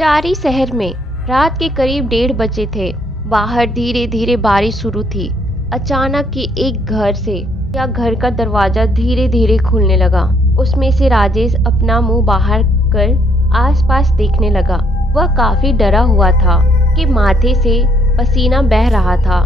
चारी शहर में रात के करीब 1:30 थे। बाहर धीरे धीरे बारिश शुरू थी। अचानक ही एक घर का दरवाजा धीरे धीरे खुलने लगा। उसमें से राजेश अपना मुंह बाहर कर आसपास देखने लगा। वह काफी डरा हुआ था कि माथे से पसीना बह रहा था।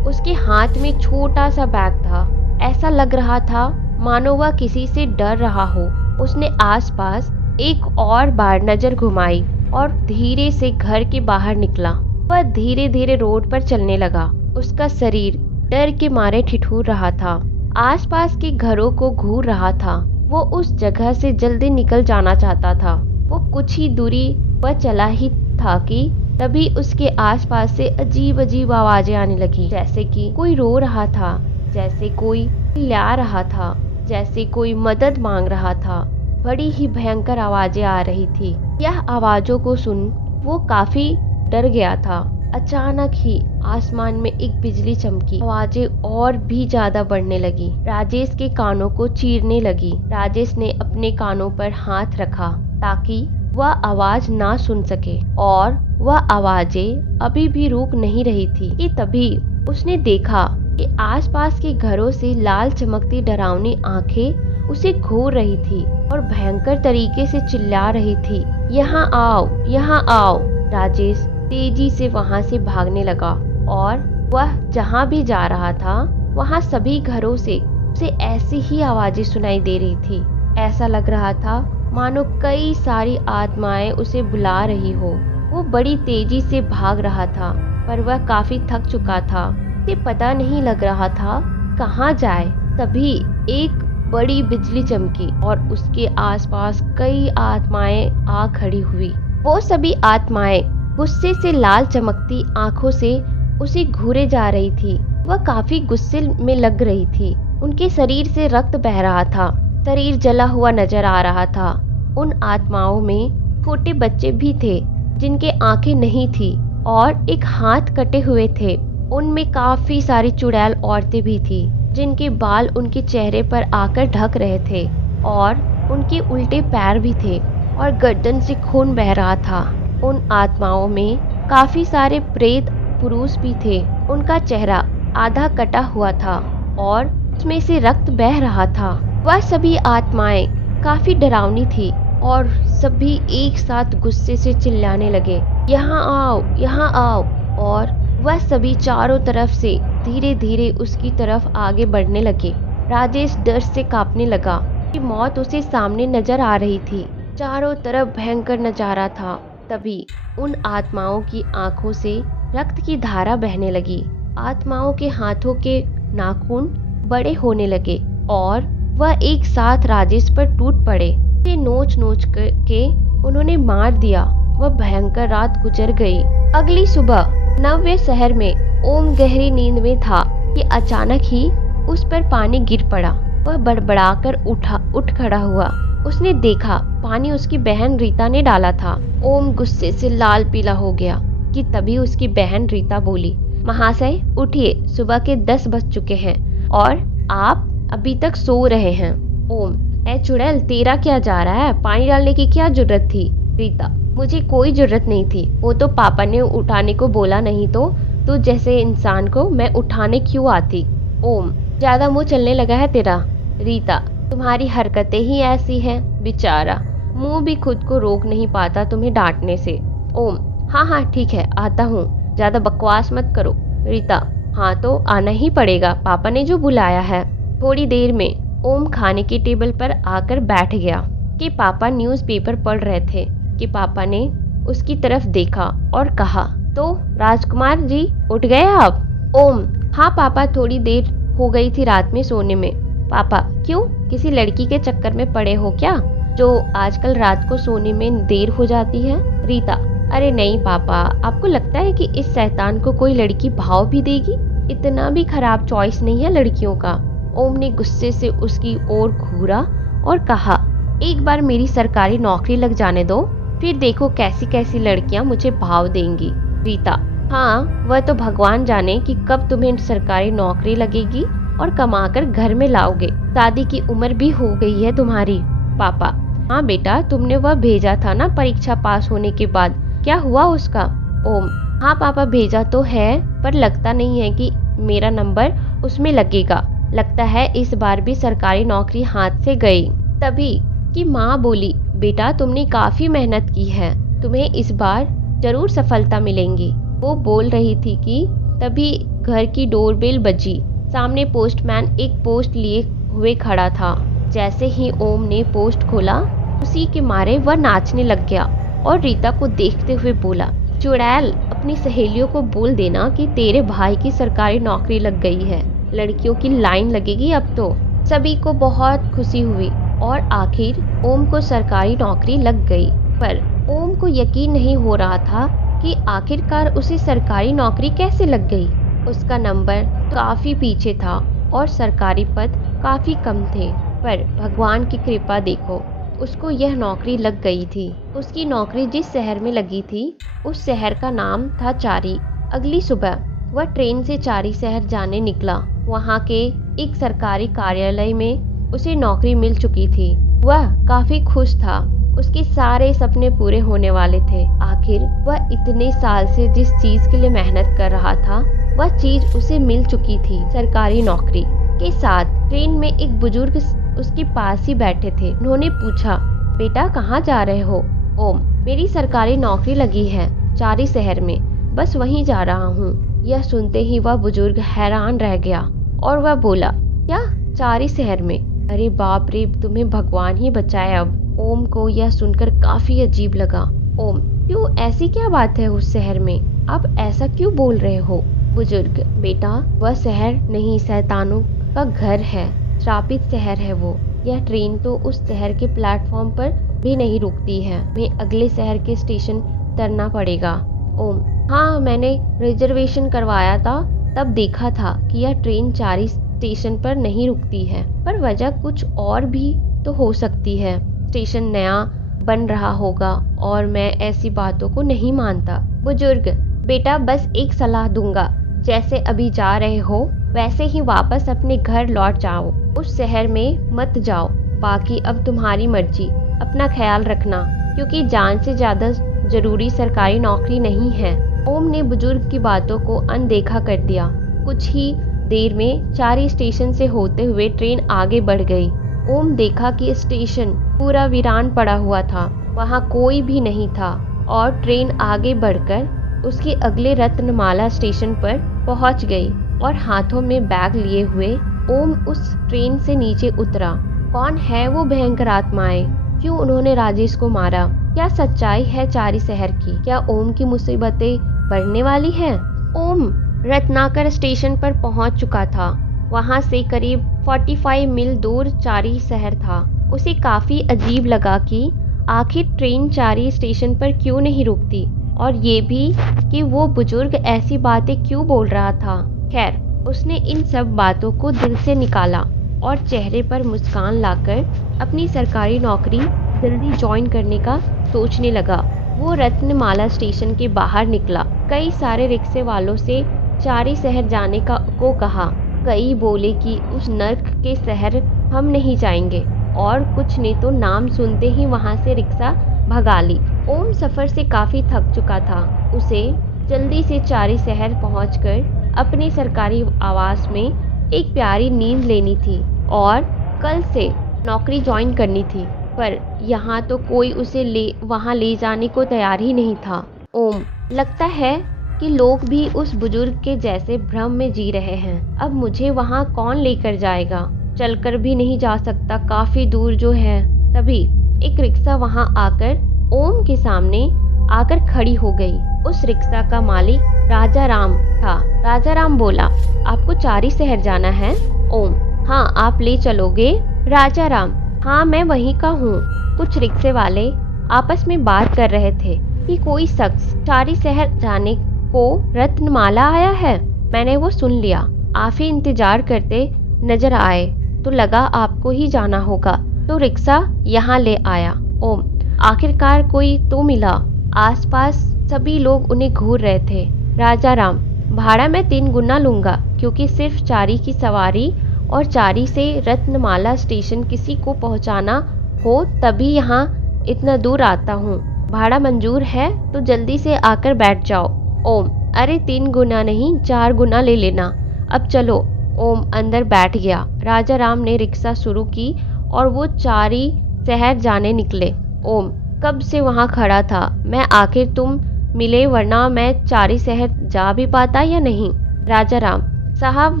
उसके हाथ में छोटा सा बैग था। ऐसा लग रहा था मानो वह किसी से डर रहा हो। उसने आसपास एक और बार नजर घुमाई और धीरे से घर के बाहर निकला। वह धीरे धीरे रोड पर चलने लगा। उसका शरीर डर के मारे ठिठुर रहा था। आसपास के घरों को घूर रहा था। वो उस जगह से जल्दी निकल जाना चाहता था। वो कुछ ही दूरी पर चला ही था कि तभी उसके आसपास से अजीब अजीब आवाजें आने लगी, जैसे कि कोई रो रहा था, जैसे कोई चिल्ला रहा था, जैसे कोई मदद मांग रहा था। बड़ी ही भयंकर आवाजें आ रही थी। यह आवाजों को सुन वो काफी डर गया था। अचानक ही आसमान में एक बिजली चमकी। आवाजें और भी ज्यादा बढ़ने लगी। राजेश के कानों को चीरने लगी। राजेश ने अपने कानों पर हाथ रखा ताकि वह आवाज ना सुन सके, और वह आवाजें अभी भी रुक नहीं रही थी कि तभी उसने देखा कि आसपास के घरों से लाल चमकती डरावनी आंखें उसे घूर रही थी और भयंकर तरीके से चिल्ला रही थी, यहाँ आओ, यहाँ आओ। राजेश तेजी से वहां से भागने लगा और वह जहां भी जा रहा था वहां सभी घरों से उसे ऐसी ही आवाजें सुनाई दे रही थी। ऐसा लग रहा था मानो कई सारी आत्माएं उसे बुला रही हो। वो बड़ी तेजी से भाग रहा था, पर वह काफी थक चुका था। उसे पता नहीं लग रहा था कहाँ जाए। तभी एक बड़ी बिजली चमकी और उसके आसपास कई आत्माएं आ खड़ी हुई। वो सभी आत्माएं गुस्से से लाल चमकती आंखों से उसे घूरे जा रही थी। वह काफी गुस्से में लग रही थी। उनके शरीर से रक्त बह रहा था। शरीर जला हुआ नजर आ रहा था। उन आत्माओं में छोटे बच्चे भी थे जिनके आंखें नहीं थी और एक हाथ कटे हुए थे। उनमें काफी सारी चुड़ैल औरतें भी थी जिनके बाल उनके चेहरे पर आकर ढक रहे थे और उनके उल्टे पैर भी थे और गर्दन से खून बह रहा था। उन आत्माओं में काफी सारे प्रेत पुरुष भी थे। उनका चेहरा आधा कटा हुआ था और उसमें से रक्त बह रहा था। वह सभी आत्माएं काफी डरावनी थी और सभी एक साथ गुस्से से चिल्लाने लगे, यहाँ आओ, यहाँ आओ। और वह सभी चारों तरफ से धीरे धीरे उसकी तरफ आगे बढ़ने लगे। राजेश डर से कांपने लगा कि मौत उसे सामने नजर आ रही थी। चारों तरफ भयंकर नजारा था। तभी उन आत्माओं की आंखों से रक्त की धारा बहने लगी। आत्माओं के हाथों के नाखून बड़े होने लगे और वह एक साथ राजेश पर टूट पड़े। उसे नोच नोच के उन्होंने मार दिया। वह भयंकर रात गुजर गई। अगली सुबह नव्य शहर में ओम गहरी नींद में था कि अचानक ही उस पर पानी गिर पड़ा। वह बड़बड़ाकर उठ खड़ा हुआ। उसने देखा पानी उसकी बहन रीता ने डाला था। ओम गुस्से से लाल पीला हो गया कि तभी उसकी बहन रीता बोली, महाशय उठिए, सुबह के 10 बज चुके हैं और आप अभी तक सो रहे हैं। ओम, ए चुड़ैल, तेरा क्या जा रहा है? पानी डालने की क्या जरूरत थी? रीता, मुझे कोई जरूरत नहीं थी। वो तो पापा ने उठाने को बोला, नहीं तो तू जैसे इंसान को मैं उठाने क्यों आती? ओम, ज्यादा मुंह चलने लगा है तेरा। रीता, तुम्हारी हरकतें ही ऐसी हैं। बेचारा मुंह भी खुद को रोक नहीं पाता तुम्हें डांटने से। ओम, हाँ हाँ ठीक है, आता हूँ, ज्यादा बकवास मत करो। रीता, हाँ तो आना ही पड़ेगा, पापा ने जो बुलाया है। थोड़ी देर में ओम खाने के टेबल पर आकर बैठ गया कि पापा न्यूज़पेपर पढ़ रहे थे कि पापा ने उसकी तरफ देखा और कहा, तो राजकुमार जी उठ गए आप? ओम, हाँ पापा, थोड़ी देर हो गई थी रात में सोने में। पापा, क्यों, किसी लड़की के चक्कर में पड़े हो क्या, जो आजकल रात को सोने में देर हो जाती है? रीता, अरे नहीं पापा, आपको लगता है कि इस शैतान को कोई लड़की भाव भी देगी? इतना भी खराब चॉइस नहीं है लड़कियों का। ओम ने गुस्से से उसकी ओर घूरा और कहा, एक बार मेरी सरकारी नौकरी लग जाने दो, फिर देखो कैसी कैसी लड़कियां मुझे भाव देंगी। रीता, हाँ वह तो भगवान जाने कि कब तुम्हें सरकारी नौकरी लगेगी और कमाकर घर में लाओगे। शादी की उम्र भी हो गई है तुम्हारी। पापा, हाँ बेटा, तुमने वह भेजा था ना परीक्षा पास होने के बाद क्या हुआ उसका? ओम, हाँ पापा भेजा तो है, पर लगता नहीं है कि मेरा नंबर उसमें लगेगा। लगता है इस बार भी सरकारी नौकरी हाथ से गई। तभी की माँ बोली, बेटा तुमने काफी मेहनत की है, तुम्हें इस बार जरूर सफलता मिलेंगी। वो बोल रही थी कि तभी घर की डोरबेल बजी। सामने पोस्टमैन एक पोस्ट लिए हुए खड़ा था। जैसे ही ओम ने पोस्ट खोला, उसी के मारे वह नाचने लग गया और रीता को देखते हुए बोला, चुड़ैल, अपनी सहेलियों को बोल देना कि तेरे भाई की सरकारी नौकरी लग गई है। लड़कियों की लाइन लगेगी अब तो। सभी को बहुत खुशी हुई और आखिर ओम को सरकारी नौकरी लग गई। पर ओम को यकीन नहीं हो रहा था कि आखिरकार उसे सरकारी नौकरी कैसे लग गई। उसका नंबर काफी पीछे था और सरकारी पद काफी कम थे, पर भगवान की कृपा देखो, उसको यह नौकरी लग गई थी। उसकी नौकरी जिस शहर में लगी थी, उस शहर का नाम था चारी। अगली सुबह वह ट्रेन से चारी शहर जाने निकला। वहाँ के एक सरकारी कार्यालय में उसे नौकरी मिल चुकी थी। वह काफी खुश था, उसके सारे सपने पूरे होने वाले थे। आखिर वह इतने साल से जिस चीज के लिए मेहनत कर रहा था, वह चीज उसे मिल चुकी थी। सरकारी नौकरी के साथ ट्रेन में एक बुजुर्ग उसके पास ही बैठे थे। उन्होंने पूछा, बेटा कहाँ जा रहे हो? ओम, मेरी सरकारी नौकरी लगी है चारी शहर में, बस वहीं जा रहा हूँ। यह सुनते ही वह बुजुर्ग हैरान रह गया और वह बोला, क्या चारी शहर में? अरे बाप रे, तुम्हें भगवान ही बचाए अब। ओम को यह सुनकर काफी अजीब लगा। ओम, क्यों, ऐसी क्या बात है उस शहर में? आप ऐसा क्यों बोल रहे हो? बुजुर्ग, बेटा वह शहर नहीं, शैतानों का घर है, श्रापित शहर है वो। यह ट्रेन तो उस शहर के प्लेटफॉर्म पर भी नहीं रुकती है, हमें अगले शहर के स्टेशन उतरना पड़ेगा। ओम, हाँ मैंने रिजर्वेशन करवाया था, तब देखा था कि यह ट्रेन चारी स्टेशन पर नहीं रुकती है, पर वजह कुछ और भी तो हो सकती है। स्टेशन नया बन रहा होगा और मैं ऐसी बातों को नहीं मानता। बुजुर्ग, बेटा बस एक सलाह दूंगा, जैसे अभी जा रहे हो वैसे ही वापस अपने घर लौट जाओ, उस शहर में मत जाओ। बाकी अब तुम्हारी मर्जी, अपना ख्याल रखना, क्योंकि जान से ज्यादा जरूरी सरकारी नौकरी नहीं है। ओम ने बुजुर्ग की बातों को अनदेखा कर दिया। कुछ ही देर में चारी स्टेशन से होते हुए ट्रेन आगे बढ़ गई। ओम देखा कि स्टेशन पूरा वीरान पड़ा हुआ था, वहाँ कोई भी नहीं था और ट्रेन आगे बढ़कर उसके अगले रत्नमाला स्टेशन पर पहुंच गई और हाथों में बैग लिए हुए ओम उस ट्रेन से नीचे उतरा। कौन है वो भयंकर आत्माएं? क्यों उन्होंने राजेश को मारा? क्या सच्चाई है चारी शहर की? क्या ओम की मुसीबतें बढ़ने वाली हैं? ओम रत्नाकर स्टेशन पर पहुंच चुका था। वहां से करीब 45 मील दूर चारी शहर था। उसे काफी अजीब लगा कि आखिर ट्रेन चारी स्टेशन पर क्यों नहीं रुकती, और ये भी कि वो बुजुर्ग ऐसी बातें क्यों बोल रहा था। खैर, उसने इन सब बातों को दिल से निकाला और चेहरे पर मुस्कान लाकर अपनी सरकारी नौकरी जल्दी ज्वाइन करने का सोचने लगा। वो रत्नमाला स्टेशन के बाहर निकला। कई सारे रिक्शे वालों से चारी शहर जाने को कहा। कई बोले कि उस नर्क के शहर हम नहीं जाएंगे, और कुछ ने तो नाम सुनते ही वहां से रिक्शा भगा ली। ओम सफर से काफी थक चुका था। उसे जल्दी से चारी शहर पहुंचकर अपने सरकारी आवास में एक प्यारी नींद लेनी थी और कल से नौकरी ज्वाइन करनी थी, पर यहाँ तो कोई उसे वहाँ ले जाने को तैयार ही नहीं था। ओम, लगता है कि लोग भी उस बुजुर्ग के जैसे भ्रम में जी रहे हैं। अब मुझे वहाँ कौन लेकर जाएगा? चलकर भी नहीं जा सकता, काफी दूर जो है। तभी एक रिक्शा वहाँ आकर ओम के सामने आकर खड़ी हो गई। उस रिक्शा का मालिक राजा राम था। राजा राम बोला, आपको चारी शहर जाना है? ओम, हाँ आप ले चलोगे? राजा राम, हाँ मैं वहीं का हूँ। कुछ रिक्शे वाले आपस में बात कर रहे थे कि कोई शख्स चारी शहर जाने को रत्नमाला आया है। मैंने वो सुन लिया। आप ही इंतजार करते नजर आए तो लगा आपको ही जाना होगा, तो रिक्शा यहाँ ले आया। ओम, आखिरकार कोई तो मिला। आसपास सभी लोग उन्हें घूर रहे थे। राजा राम, भाड़ा मैं 3 गुना लूंगा, क्योंकि सिर्फ चारी की सवारी और चारी से रत्नमाला स्टेशन किसी को पहुंचाना हो तभी यहाँ इतना दूर आता हूँ। भाड़ा मंजूर है तो जल्दी से आकर बैठ जाओ। ओम, अरे 3 गुना नहीं 4 गुना ले लेना। अब चलो। ओम अंदर बैठ गया। राजा राम ने रिक्शा शुरू की और वो चारी शहर जाने निकले। ओम कब से वहाँ खड़ा था मैं, आखिर तुम मिले, वरना मैं चारी शहर जा भी पाता या नहीं। राजा राम साहब,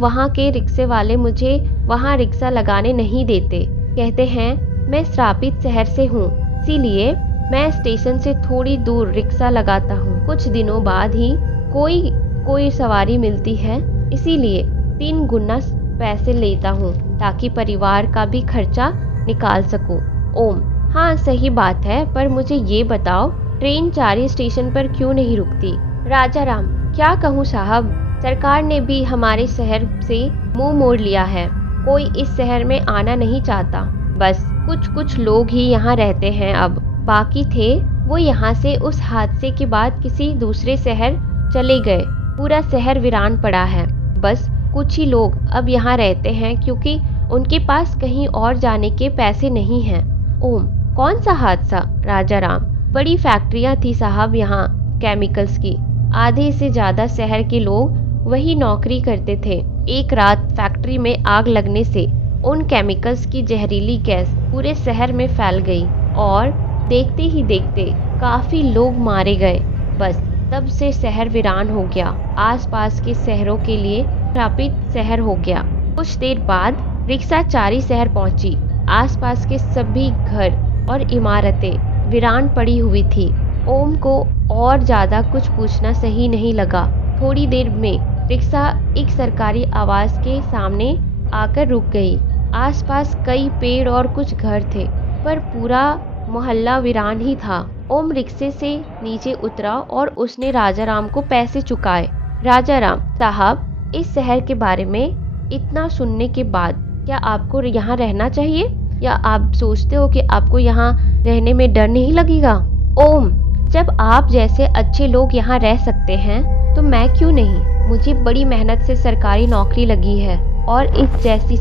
वहाँ के रिक्शे वाले मुझे वहाँ रिक्शा लगाने नहीं देते। कहते हैं मैं श्रापित शहर से हूँ, इसीलिए मैं स्टेशन से थोड़ी दूर रिक्शा लगाता हूँ। कुछ दिनों बाद ही कोई सवारी मिलती है, इसीलिए 3 गुना पैसे लेता हूँ ताकि परिवार का भी खर्चा निकाल सकूं। ओम, हाँ सही बात है, पर मुझे ये बताओ ट्रेन चारी स्टेशन पर क्यों नहीं रुकती। राजा राम, क्या कहूँ साहब, सरकार ने भी हमारे शहर से मुंह मोड़ लिया है। कोई इस शहर में आना नहीं चाहता। बस कुछ लोग ही यहाँ रहते हैं अब। बाकी थे वो यहाँ से उस हादसे के बाद किसी दूसरे शहर चले गए। पूरा शहर वीरान पड़ा है। बस कुछ ही लोग अब यहाँ रहते हैं क्योंकि उनके पास कहीं और जाने के पैसे नहीं हैं। ओम, कौन सा हादसा। राजा राम, बड़ी फैक्ट्रियाँ थी साहब यहाँ केमिकल्स की। आधे से ज़्यादा शहर के लोग वही नौकरी करते थे। एक रात फैक्ट्री में आग लगने से उन केमिकल्स की जहरीली गैस पूरे शहर में फैल गई और देखते ही देखते काफ़ी लोग मारे गए। बस तब से शहर वीरान हो गया। आसपास के शहरों के लिए श्रापित शहर हो गया। कुछ देर बाद रिक्शा चारी शहर पहुंची। आसपास के सभी घर और इमारतें वीरान पड़ी हुई थी। ओम को और ज़्यादा कुछ पूछना सही नहीं लगा। थोड़ी देर में रिक्शा एक सरकारी आवास के सामने आकर रुक गई। आसपास कई पेड़ और कुछ घर थे, पर पूरा मोहल्ला वीरान ही था। ओम रिक्शे से नीचे उतरा और उसने राजा राम को पैसे चुकाए। राजा राम साहब, इस शहर के बारे में इतना सुनने के बाद क्या आपको यहाँ रहना चाहिए, या आप सोचते हो कि आपको यहाँ रहने में डर नहीं लगेगा। ओम, जब आप जैसे अच्छे लोग यहाँ रह सकते हैं तो मैं क्यों नहीं। मुझे बड़ी मेहनत से सरकारी नौकरी लगी है और इस जैसी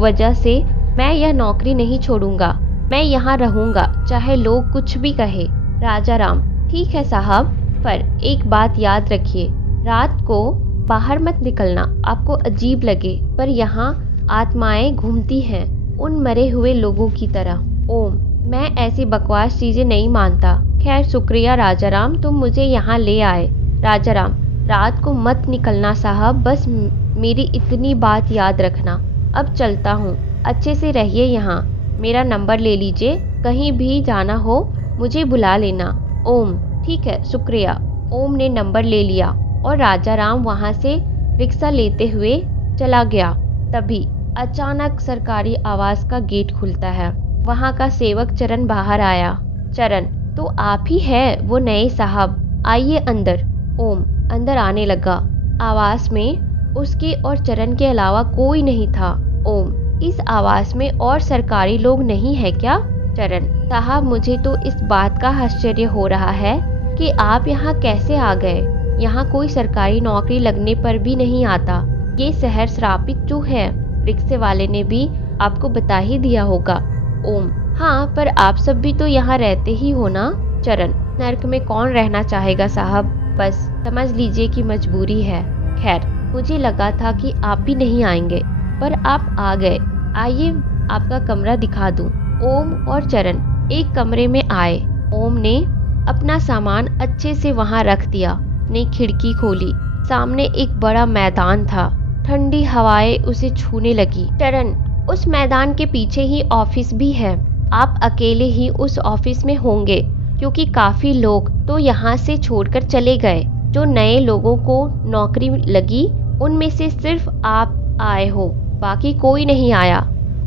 वजह से मैं यह नौकरी नहीं छोड़ूंगा। मैं यहाँ रहूंगा चाहे लोग कुछ भी कहे। राजा राम, ठीक है साहब, पर एक बात याद रखिए, रात को बाहर मत निकलना। आपको अजीब लगे, पर यहाँ आत्माएं घूमती हैं, उन मरे हुए लोगों की तरह। ओम, मैं ऐसी बकवास चीजें नहीं मानता। खैर शुक्रिया राजा राम, तुम मुझे यहाँ ले आए। राजा राम, रात को मत निकलना साहब, बस मेरी इतनी बात याद रखना। अब चलता हूँ, अच्छे से रहिए यहाँ। मेरा नंबर ले लीजिए, कहीं भी जाना हो मुझे बुला लेना। ओम, ठीक है शुक्रिया। ओम ने नंबर ले लिया और राजा राम वहाँ से रिक्शा लेते हुए चला गया। तभी अचानक सरकारी आवास का गेट खुलता है। वहाँ का सेवक चरण बाहर आया। चरण, तो आप ही है वो नए साहब, आइए अंदर। ओम अंदर आने लगा। आवास में उसके और चरण के अलावा कोई नहीं था। ओम, इस आवास में और सरकारी लोग नहीं है क्या। चरण साहब, मुझे तो इस बात का आश्चर्य हो रहा है कि आप यहाँ कैसे आ गए। यहाँ कोई सरकारी नौकरी लगने पर भी नहीं आता। ये शहर श्रापित जो है, रिक्शे वाले ने भी आपको बता ही दिया होगा। ओम, हाँ, पर आप सब भी तो यहाँ रहते ही हो ना। चरण, नर्क में कौन रहना चाहेगा साहब, बस समझ लीजिए कि मजबूरी है। खैर, मुझे लगा था कि आप भी नहीं आएंगे, पर आप आ गए। आइए आपका कमरा दिखा दूं। ओम और चरण एक कमरे में आए। ओम ने अपना सामान अच्छे से वहां रख दिया, ने खिड़की खोली। सामने एक बड़ा मैदान था। ठंडी हवाएं उसे छूने लगी। चरण, उस मैदान के पीछे ही ऑफिस भी है। आप अकेले ही उस ऑफिस में होंगे क्योंकि काफी लोग तो यहाँ से छोड़कर चले गए। जो नए लोगों को नौकरी लगी उनमें से सिर्फ आप आए हो, बाकी कोई नहीं आया।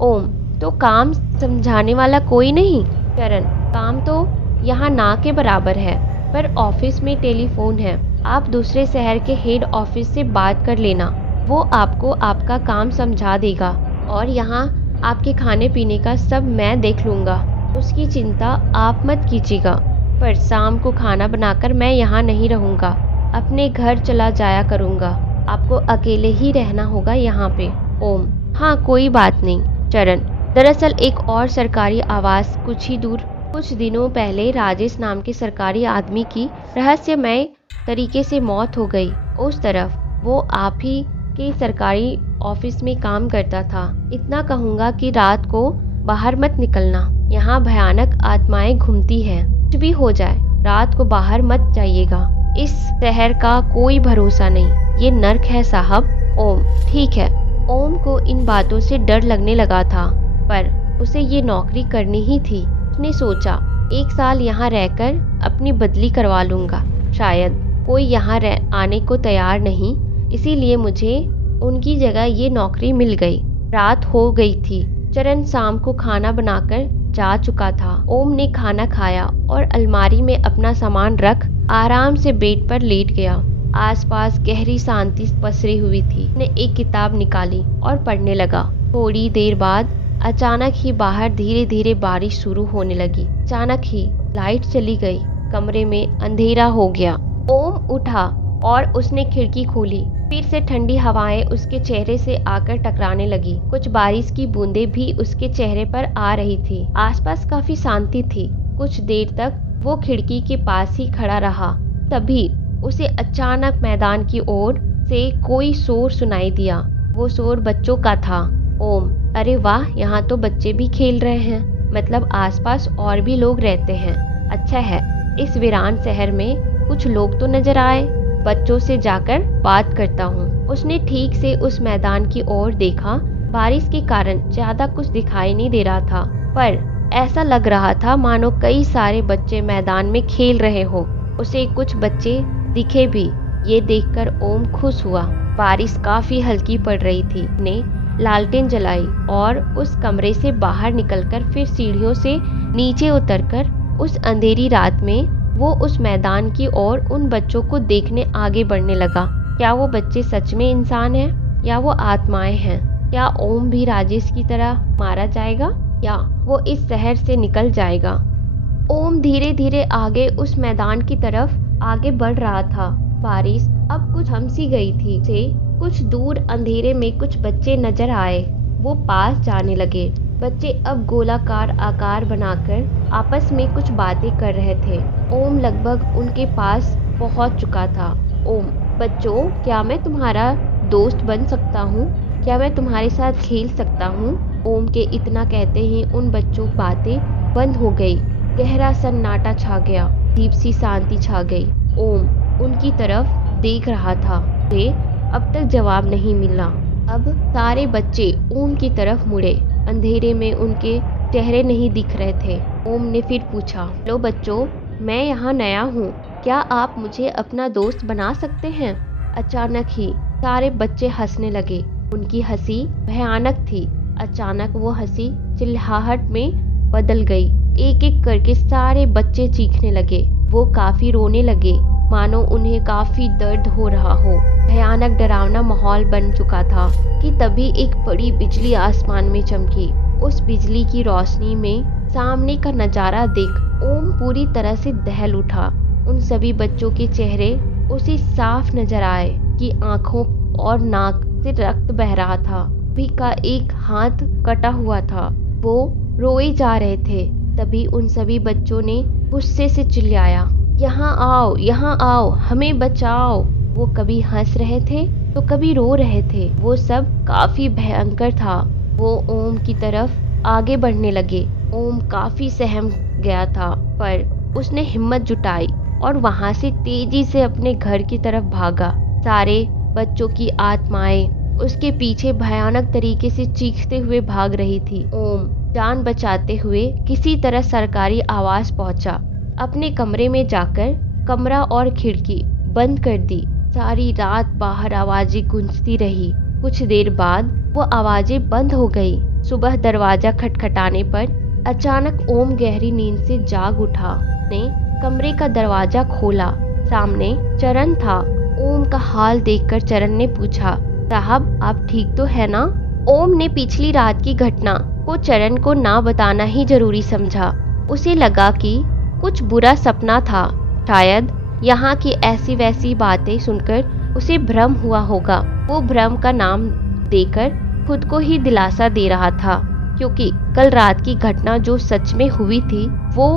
ओम, तो काम समझाने वाला कोई नहीं। चरण, काम तो यहाँ ना के बराबर है, पर ऑफिस में टेलीफोन है। आप दूसरे शहर के हेड ऑफिस से बात कर लेना, वो आपको आपका काम समझा देगा और यहाँ आपके खाने पीने का सब मैं देख लूँगा। उसकी चिंता आप मत कीजिएगा। पर शाम को खाना बनाकर मैं यहाँ नहीं रहूँगा, अपने घर चला जाया करूँगा। आपको अकेले ही रहना होगा यहाँ पे। ओम, हाँ कोई बात नहीं। चरण, दरअसल एक और सरकारी आवास कुछ ही दूर कुछ दिनों पहले राजेश नाम के सरकारी आदमी की रहस्यमय तरीके से मौत हो गई। उस तरफ वो आप ही के सरकारी ऑफिस में काम करता था। इतना कहूँगा कि रात को बाहर मत निकलना, यहाँ भयानक आत्माएं घूमती हैं। कुछ भी हो जाए रात को बाहर मत जाइएगा। इस शहर का कोई भरोसा नहीं, ये नर्क है साहब। ओम ठीक है। ओम को इन बातों से डर लगने लगा था, पर उसे ये नौकरी करनी ही थी। उसने सोचा 1 साल यहाँ रहकर अपनी बदली करवा लूंगा। शायद कोई यहाँ आने को तैयार नहीं, इसीलिए मुझे उनकी जगह ये नौकरी मिल गई। रात हो गई थी। चरण शाम को खाना बनाकर जा चुका था। ओम ने खाना खाया और अलमारी में अपना सामान रख आराम से बेड पर लेट गया। आसपास गहरी शांति पसरी हुई थी। उसने एक किताब निकाली और पढ़ने लगा। थोड़ी देर बाद अचानक ही बाहर धीरे धीरे बारिश शुरू होने लगी। अचानक ही लाइट चली गई। कमरे में अंधेरा हो गया। ओम उठा और उसने खिड़की खोली। फिर से ठंडी हवाएं उसके चेहरे से आकर टकराने लगी। कुछ बारिश की बूंदें भी उसके चेहरे पर आ रही थी। आसपास काफी शांति थी। कुछ देर तक वो खिड़की के पास ही खड़ा रहा। तभी उसे अचानक मैदान की ओर से कोई शोर सुनाई दिया। वो शोर बच्चों का था। ओम अरे वाह, यहाँ तो बच्चे भी खेल रहे हैं, मतलब आसपास और भी लोग रहते हैं। अच्छा है, इस वीरान शहर में कुछ लोग तो नजर आए। बच्चों से जाकर बात करता हूँ। उसने ठीक से उस मैदान की ओर देखा। बारिश के कारण ज्यादा कुछ दिखाई नहीं दे रहा था, पर ऐसा लग रहा था मानो कई सारे बच्चे मैदान में खेल रहे हो। उसे कुछ बच्चे दिखे भी। ये देखकर ओम खुश हुआ। बारिश काफी हल्की पड़ रही थी। ने लालटेन जलाई और उस कमरे से बाहर निकलकर फिर सीढ़ियों से नीचे उतरकर उस अंधेरी रात में वो उस मैदान की ओर उन बच्चों को देखने आगे बढ़ने लगा। क्या वो बच्चे सच में इंसान हैं या वो आत्माएं हैं? क्या ओम भी राजेश की तरह मारा जाएगा या वो इस शहर से निकल जाएगा? ओम धीरे धीरे आगे उस मैदान की तरफ आगे बढ़ रहा था। बारिश अब कुछ थम सी गई थी। से कुछ दूर अंधेरे में कुछ बच्चे नजर आए। वो पास जाने लगे। बच्चे अब गोलाकार आकार बनाकर आपस में कुछ बातें कर रहे थे। ओम लगभग उनके पास पहुंच चुका था। ओम बच्चों, क्या मैं तुम्हारा दोस्त बन सकता हूँ? क्या मैं तुम्हारे साथ खेल सकता हूँ? ओम के इतना कहते ही उन बच्चों की बातें बंद हो गई। गहरा सन्नाटा छा गया। अजीब सी शांति छा गई। ओम उनकी तरफ देख रहा था। उसे अब तक जवाब नहीं मिला। अब सारे बच्चे ओम की तरफ मुड़े। अंधेरे में उनके चेहरे नहीं दिख रहे थे। ओम ने फिर पूछा, लो बच्चों, मैं यहाँ नया हूँ, क्या आप मुझे अपना दोस्त बना सकते हैं? अचानक ही सारे बच्चे हंसने लगे। उनकी हंसी भयानक थी। अचानक वो हंसी चिल्लाहट में बदल गई। एक एक करके सारे बच्चे चीखने लगे। वो काफी रोने लगे, मानो उन्हें काफी दर्द हो रहा हो। भयानक डरावना माहौल बन चुका था कि तभी एक बड़ी बिजली आसमान में चमकी। उस बिजली की रोशनी में सामने का नजारा देख ओम पूरी तरह से दहल उठा। उन सभी बच्चों के चेहरे उसे साफ नजर आए कि आंखों और नाक से रक्त बह रहा था। भी का एक हाथ कटा हुआ था। वो रोए जा रहे थे। तभी उन सभी बच्चों ने गुस्से से चिल्लाया, यहाँ आओ, हमें बचाओ। वो कभी हंस रहे थे तो कभी रो रहे थे। वो सब काफी भयंकर था। वो ओम की तरफ आगे बढ़ने लगे। ओम काफी सहम गया था, पर उसने हिम्मत जुटाई और वहां से तेजी से अपने घर की तरफ भागा। सारे बच्चों की आत्माएं उसके पीछे भयानक तरीके से चीखते हुए भाग रही थी। ओम जान बचाते हुए किसी तरह सरकारी आवास पहुंचा। अपने कमरे में जाकर कमरा और खिड़की बंद कर दी। सारी रात बाहर आवाजें गूंजती रही। कुछ देर बाद वो आवाजें बंद हो गई। सुबह दरवाजा खटखटाने पर अचानक ओम गहरी नींद से जाग उठा। ने कमरे का दरवाजा खोला। सामने चरण था। ओम का हाल देखकर चरण ने पूछा, साहब आप ठीक तो है ना? ओम ने पिछली रात की घटना को चरण को ना बताना ही जरूरी समझा। उसे लगा कि कुछ बुरा सपना था। शायद यहाँ की ऐसी वैसी बातें सुनकर उसे भ्रम हुआ होगा। वो भ्रम का नाम देकर खुद को ही दिलासा दे रहा था, क्योंकि कल रात की घटना जो सच में हुई थी वो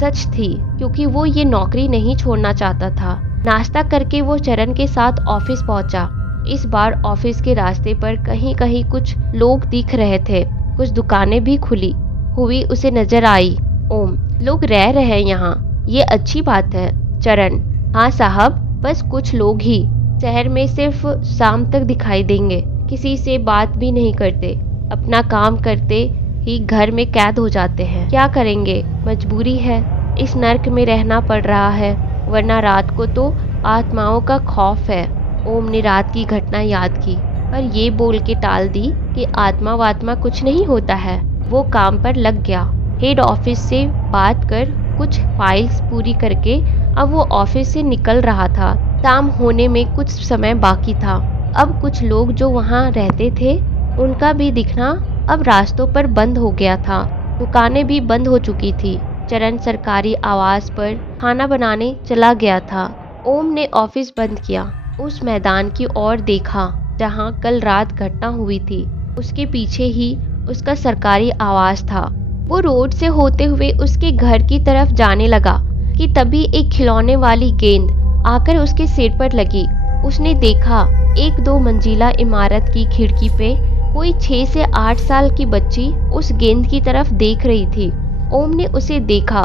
सच थी, क्योंकि वो ये नौकरी नहीं छोड़ना चाहता था। नाश्ता करके वो चरण के साथ ऑफिस पहुंचा। इस बार ऑफिस के रास्ते पर कहीं कहीं कुछ लोग दिख रहे थे, कुछ दुकानें भी खुली हुई उसे नजर आई। ओम, लोग रह रहे हैं यहाँ, ये अच्छी बात है। चरण, हाँ साहब, बस कुछ लोग ही, शहर में सिर्फ शाम तक दिखाई देंगे, किसी से बात भी नहीं करते, अपना काम करते ही घर में कैद हो जाते हैं। क्या करेंगे, मजबूरी है, इस नर्क में रहना पड़ रहा है, वरना रात को तो आत्माओं का खौफ है। ओम ने रात की घटना याद की, पर ये बोल के टाल दी कि आत्मा वात्मा कुछ नहीं होता है। वो काम पर लग गया। हेड ऑफिस से बात कर कुछ फाइल्स पूरी करके अब वो ऑफिस से निकल रहा था। शाम होने में कुछ समय बाकी था। अब कुछ लोग जो वहाँ रहते थे उनका भी दिखना अब रास्तों पर बंद हो गया था। दुकानें भी बंद हो चुकी थी। चरण सरकारी आवास पर खाना बनाने चला गया था। ओम ने ऑफिस बंद किया, उस मैदान की ओर देखा जहाँ कल रात घटना हुई थी। उसके पीछे ही उसका सरकारी आवास था। वो रोड से होते हुए उसके घर की तरफ जाने लगा कि तभी एक खिलौने वाली गेंद आकर उसके सिर पर लगी। उसने देखा एक 2 मंजिला इमारत की खिड़की पे कोई 6 से 8 साल की बच्ची उस गेंद की तरफ देख रही थी। ओम ने उसे देखा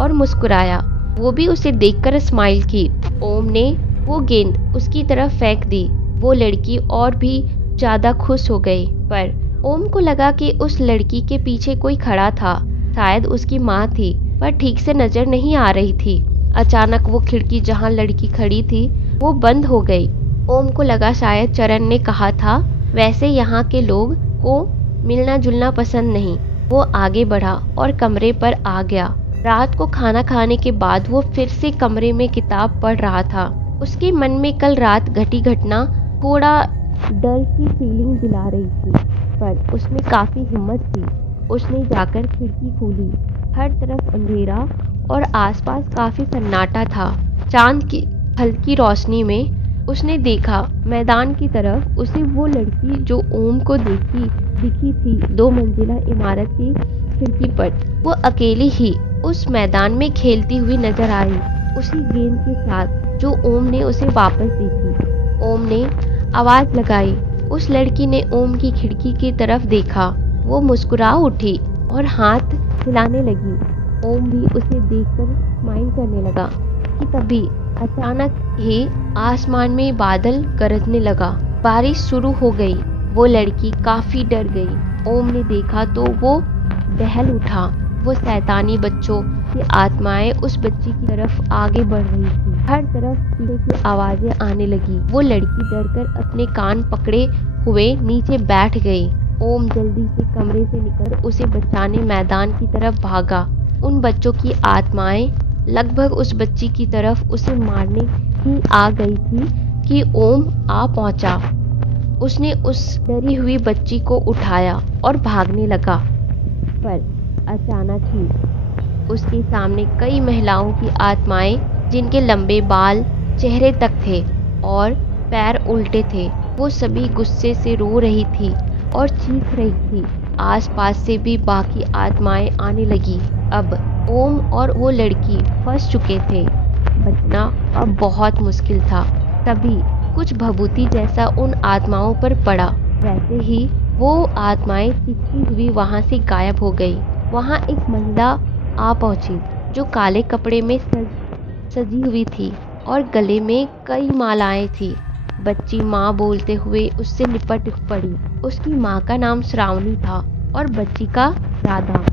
और मुस्कुराया। वो भी उसे देखकर स्माइल की। ओम ने वो गेंद उसकी तरफ फेंक दी। वो लड़की और भी ज्यादा खुश हो गई, पर ओम को लगा कि उस लड़की के पीछे कोई खड़ा था। शायद उसकी माँ थी, पर ठीक से नजर नहीं आ रही थी। अचानक वो खिड़की जहाँ लड़की खड़ी थी वो बंद हो गई। ओम को लगा शायद चरण ने कहा था, वैसे यहाँ के लोग को मिलना जुलना पसंद नहीं। वो आगे बढ़ा और कमरे पर आ गया। रात को खाना खाने के बाद वो फिर से कमरे में किताब पढ़ रहा था। उसके मन में कल रात घटी घटना थोड़ा डर की फीलिंग दिला रही थी, पर उसमें काफी हिम्मत थी। उसने जाकर खिड़की खोली। हर तरफ अंधेरा और आसपास काफी सन्नाटा था। चांद की हल्की रोशनी में उसने देखा मैदान की तरफ उसे वो लड़की जो ओम को दिखी थी 2 मंजिला इमारत की खिड़की पर। वो अकेली ही उस मैदान में खेलती हुई नजर आई, उसी गेंद के साथ जो ओम ने उसे वापस दी थी। ओम ने आवाज लगाई। उस लड़की ने ओम की खिड़की की तरफ देखा। वो मुस्कुरा उठी और हाथ हिलाने लगी। ओम भी उसे देखकर स्माइल करने लगा कि तभी अचानक ही आसमान में बादल गरजने लगा। बारिश शुरू हो गई। वो लड़की काफी डर गई। ओम ने देखा तो वो दहल उठा। वो शैतानी बच्चों की आत्माएं उस बच्ची की तरफ आगे बढ़ रही थी। हर तरफ चीखने की आवाजें आने लगी। वो लड़की डरकर अपने कान पकड़े हुए नीचे बैठ गई। ओम जल्दी से कमरे से निकल उसे बचाने मैदान की तरफ भागा। उन बच्चों की आत्माएं लगभग उस बच्ची की तरफ उसे मारने ही आ गई थी कि ओम आ पहुंचा। उसने उस डरी हुई बच्ची को उठाया और भागने लगा, पर अचानक ही उसके सामने कई महिलाओं की आत्माएं जिनके लंबे बाल चेहरे तक थे और पैर उल्टे थे। वो सभी गुस्से से रो रही थी और चीख रही थी। आसपास से भी बाकी आत्माएं आने लगी। अब ओम और वो लड़की फंस चुके थे। बचना अब बहुत मुश्किल था। तभी कुछ भभूति जैसा उन आत्माओं पर पड़ा। वैसे ही वो आत्माएं चीखती हुई वहां से गायब हो गई। वहां एक महिला आ पहुंची जो काले कपड़े में सजी हुई थी और गले में कई मालाएं थी। बच्ची माँ बोलते हुए उससे लिपट पड़ी। उसकी माँ का नाम श्रावणी था और बच्ची का राधा।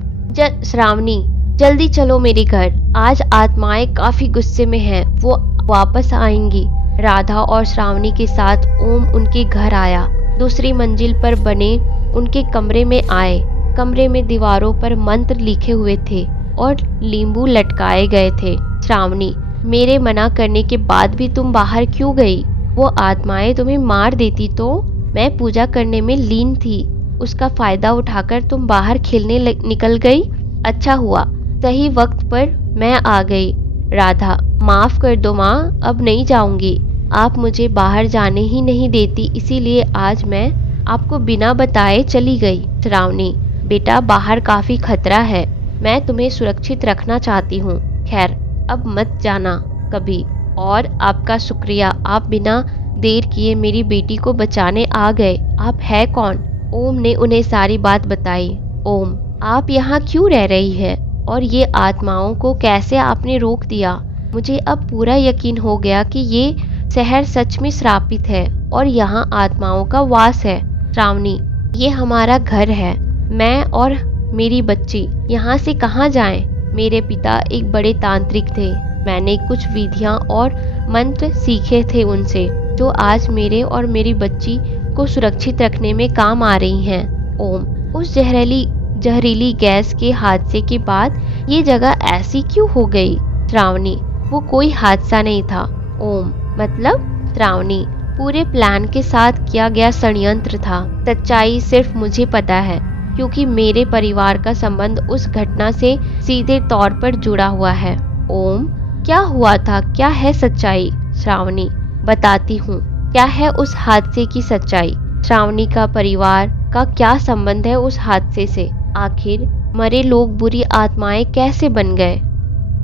श्रावणी, जल्दी चलो मेरे घर, आज आत्माएं काफी गुस्से में हैं, वो वापस आएंगी। राधा और श्रावणी के साथ ओम उनके घर आया। दूसरी मंजिल पर बने उनके कमरे में आए। कमरे में दीवारों पर मंत्र लिखे हुए थे और नींबू लटकाए गए थे। श्रावणी, मेरे मना करने के बाद भी तुम बाहर क्यों गई? वो आत्माएं तुम्हें मार देती तो? मैं पूजा करने में लीन थी, उसका फायदा उठाकर तुम बाहर खेलने निकल गई। अच्छा हुआ, सही वक्त पर मैं आ गई। राधा, माफ कर दो माँ, अब नहीं जाऊंगी। आप मुझे बाहर जाने ही नहीं देती, इसीलिए आज मैं आपको बिना बताए चली गई। श्रावणी, बेटा बाहर काफी खतरा है, मैं तुम्हें सुरक्षित रखना चाहती हूँ। खैर अब मत जाना कभी। और आपका शुक्रिया, आप बिना देर किए मेरी बेटी को बचाने आ गए। आप है कौन? ओम ने उन्हें सारी बात बताई। ओम, आप यहाँ क्यों रह रही है और ये आत्माओं को कैसे आपने रोक दिया? मुझे अब पूरा यकीन हो गया कि ये शहर सच में श्रापित है और यहाँ आत्माओं का वास है। श्रावणी, ये हमारा घर है। मैं और मेरी बच्ची यहाँ से कहाँ जाएं? मेरे पिता एक बड़े तांत्रिक थे। मैंने कुछ विधियाँ और मंत्र सीखे थे उनसे, जो आज मेरे और मेरी बच्ची को सुरक्षित रखने में काम आ रही हैं। ओम, उस जहरीली गैस के हादसे के बाद ये जगह ऐसी क्यों हो गई? श्रावणी, वो कोई हादसा नहीं था। ओम, मतलब? श्रावणी, पूरे प्लान के साथ किया गया षड्यंत्र था। सच्चाई सिर्फ मुझे पता है, क्योंकि मेरे परिवार का संबंध उस घटना से सीधे तौर पर जुड़ा हुआ है। ओम, क्या हुआ था? क्या है सच्चाई? श्रावणी, बताती हूँ। क्या है उस हादसे की सच्चाई? श्रावणी का परिवार का क्या संबंध है उस हादसे से? आखिर मरे लोग बुरी आत्माएं कैसे बन गए?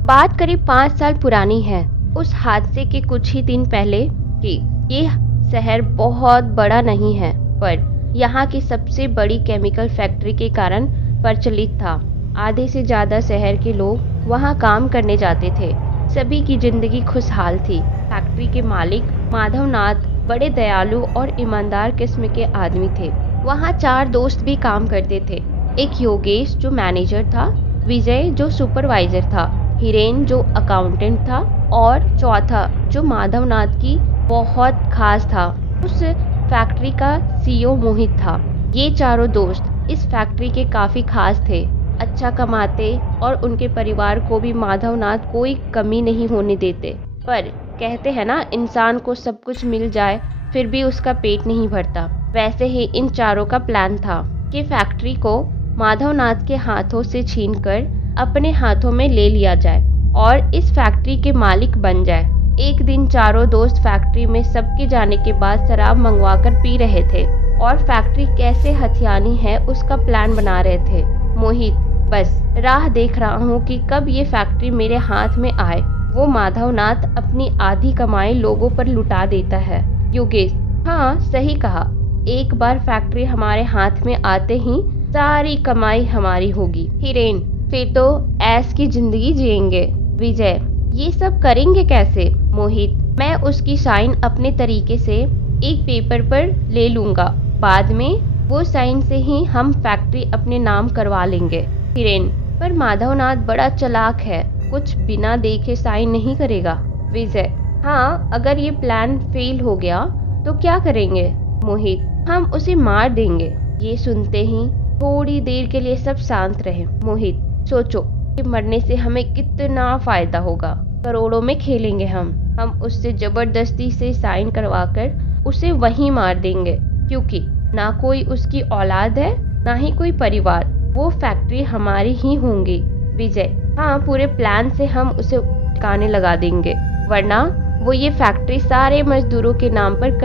बात करीब 5 साल पुरानी है, उस हादसे के कुछ ही दिन पहले की। ये शहर बहुत बड़ा नहीं है, पर यहाँ की सबसे बड़ी केमिकल फैक्ट्री के कारण प्रचलित था। आधे से ज्यादा शहर के लोग वहाँ काम करने जाते थे। सभी की जिंदगी खुशहाल थी। फैक्ट्री के मालिक माधवनाथ बड़े दयालु और ईमानदार किस्म के आदमी थे। वहाँ 4 दोस्त भी काम करते थे। एक योगेश जो मैनेजर था, विजय जो सुपरवाइजर था, हिरेन जो अकाउंटेंट था और चौथा जो माधवनाथ की बहुत खास था, उस फैक्ट्री का सीईओ मोहित था। ये चारों दोस्त इस फैक्ट्री के काफी खास थे, अच्छा कमाते और उनके परिवार को भी माधवनाथ कोई कमी नहीं होने देते। पर कहते हैं ना, इंसान को सब कुछ मिल जाए फिर भी उसका पेट नहीं भरता। वैसे ही इन चारों का प्लान था कि फैक्ट्री को माधवनाथ के हाथों से छीनकर अपने हाथों में ले लिया जाए और इस फैक्ट्री के मालिक बन जाए। एक दिन चारों दोस्त फैक्ट्री में सबके जाने के बाद शराब मंगवाकर पी रहे थे और फैक्ट्री कैसे हथियानी है उसका प्लान बना रहे थे। मोहित, बस राह देख रहा हूँ कि कब ये फैक्ट्री मेरे हाथ में आए। वो माधवनाथ अपनी आधी कमाई लोगों पर लुटा देता है। योगेश, हाँ सही कहा, एक बार फैक्ट्री हमारे हाथ में आते ही सारी कमाई हमारी होगी। हिरेन, फिर तो ऐश की जिंदगी जिएंगे। विजय, ये सब करेंगे कैसे? मोहित, मैं उसकी साइन अपने तरीके से एक पेपर पर ले लूंगा, बाद में वो साइन से ही हम फैक्ट्री अपने नाम करवा लेंगे। हिरेन, पर माधवनाथ बड़ा चालाक है, कुछ बिना देखे साइन नहीं करेगा। विजय, हाँ अगर ये प्लान फेल हो गया तो क्या करेंगे? मोहित, हम उसे मार देंगे। ये सुनते ही थोड़ी देर के लिए सब शांत रहे। मोहित, सोचो कि मरने से हमें कितना फायदा होगा, करोड़ों में खेलेंगे हम उससे जबरदस्ती से साइन करवाकर उसे वहीं मार देंगे, क्योंकि ना कोई उसकी औलाद है ना ही कोई परिवार, वो फैक्ट्री हमारी ही होंगी। विजय, हाँ पूरे प्लान से हम उसे ठिकाने लगा देंगे, वरना वो ये फैक्ट्री सारे मजदूरों के नाम पर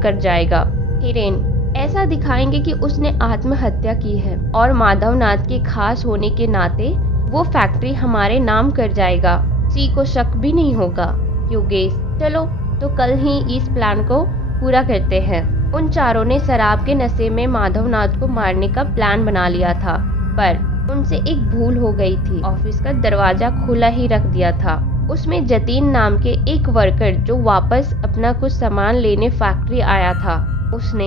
कर जाएगा। हिरेन, ऐसा दिखाएंगे कि उसने आत्महत्या की है और माधवनाथ के खास होने के नाते वो फैक्ट्री हमारे नाम कर जाएगा, किसी को शक भी नहीं होगा। योगेश, चलो तो कल ही इस प्लान को पूरा करते हैं। उन चारों ने शराब के नशे में माधवनाथ को मारने का प्लान बना लिया था, पर उनसे एक भूल हो गई थी। ऑफिस का दरवाजा खुला ही रख दिया था। उसमें जतीन नाम के एक वर्कर जो वापस अपना कुछ सामान लेने फैक्ट्री आया था, उसने